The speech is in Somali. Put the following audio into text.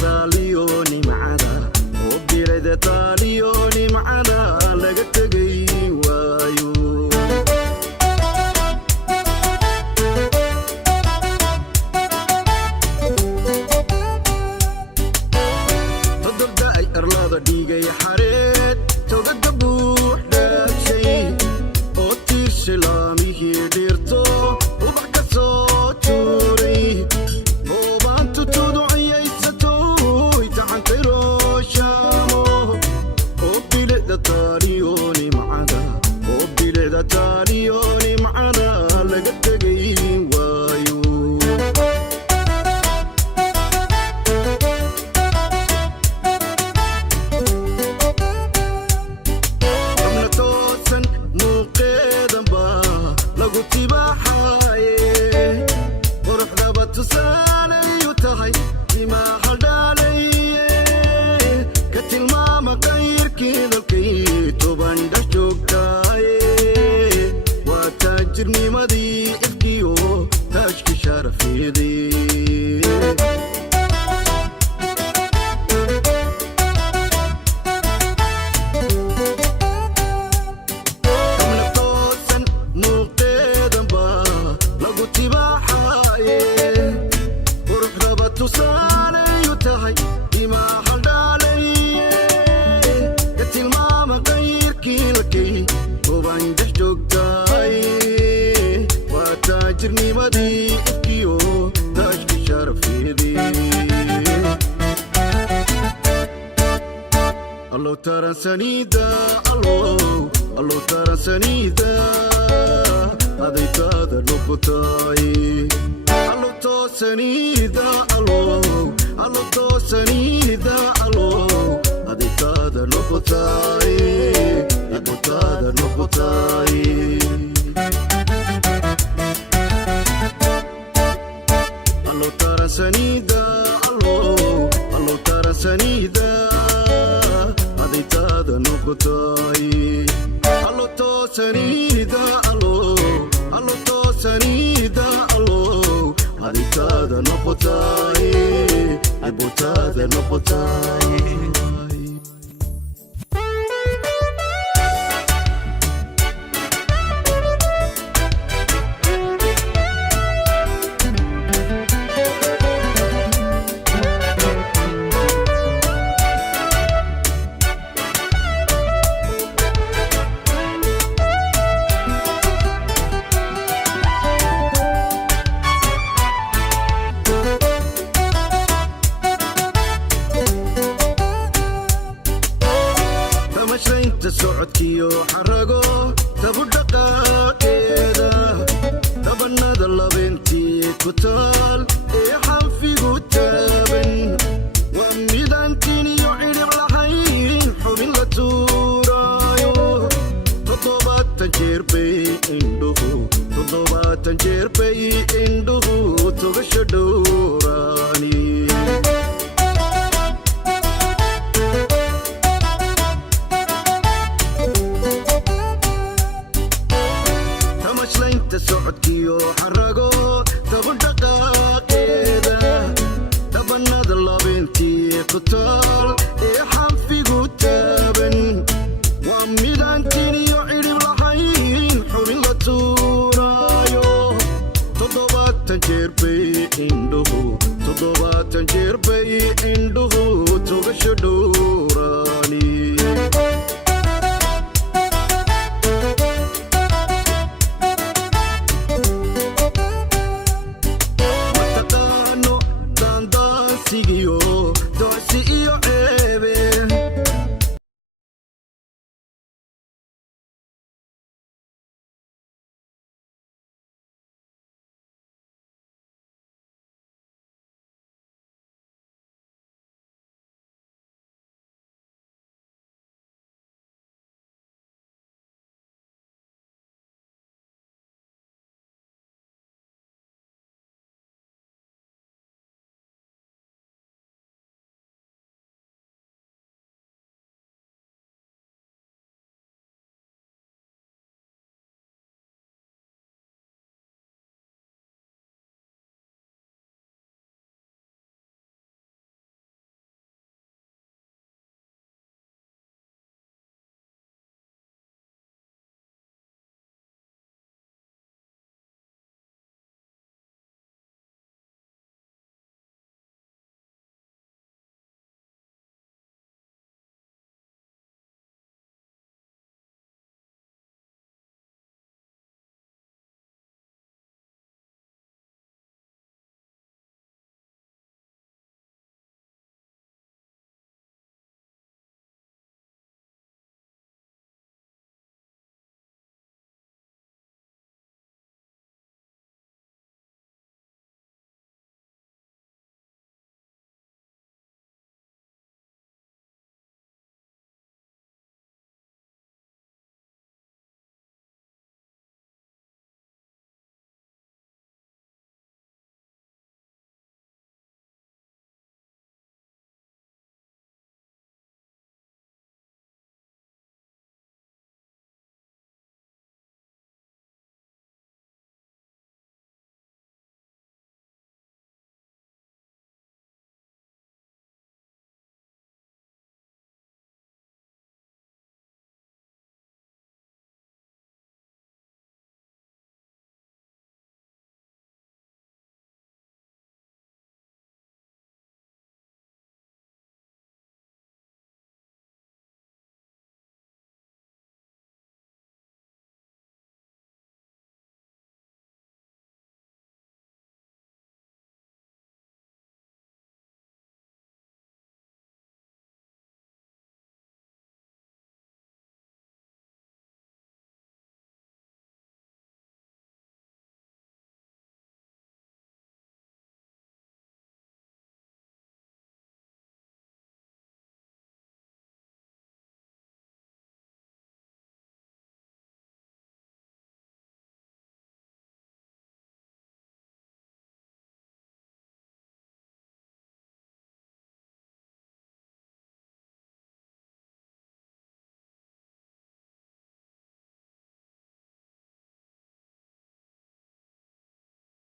taaliyooni macada oo bilicda taaliyooni macada laga tegay waayo todobda ay arlada dhigay xareed togada buux dhaashay oo tiirshilaamihii dhirto ubax ka soo tuuray goobaantu tuduciyaysato itaxantayroo shaamo oo bilicda taaliyooni macada oo bilicda taaliyooni macada laga tegay waayo amna toosan muuqeedanba lagu tibaaxaye quruxdaba tusaalayu tahay timaa haldhaalaye ka tilmaama qayrkii dalkay toban dhax joogtaaye waa taajirnimadii ifkiyo taajki sharafeedii amna toosan muuqeedanba lagu tibaaxaye quruxdaba tusaalayu tahay timaa haldhaalaye ka tilmaama qayrkii lakay toban dhax joogtaaye waa taajirnimadii ifkiyo taajki sharafeedii allo taransanida allo taransanida adaytaada noqotay allo toosanida allo toosanida adaytaada noqotay adaytaada noqotay allo taransanida allo taransanida adaytaada noqotay allo toosanida allo toosanida adaytaada noqotay adaytaada noqotay tamashaynta socodkiyo xarago tabu dhaqaaqeeda tabanada labeentii ku taal ee xanfigu taaban waa midaantiin iyo cidhib lahayn xubin la tuuraayo toddobaatan jeer bay indhuhu togasha dhowraani tamashlaynta socodkiyo xarago tabu dhaqaaqeeda tabanada labeentii ku taal ee xanfigu taaban waa midaantiin iyo cidhib lahayn xubin la tuuraayo toddobaatan jeer bay indhuhu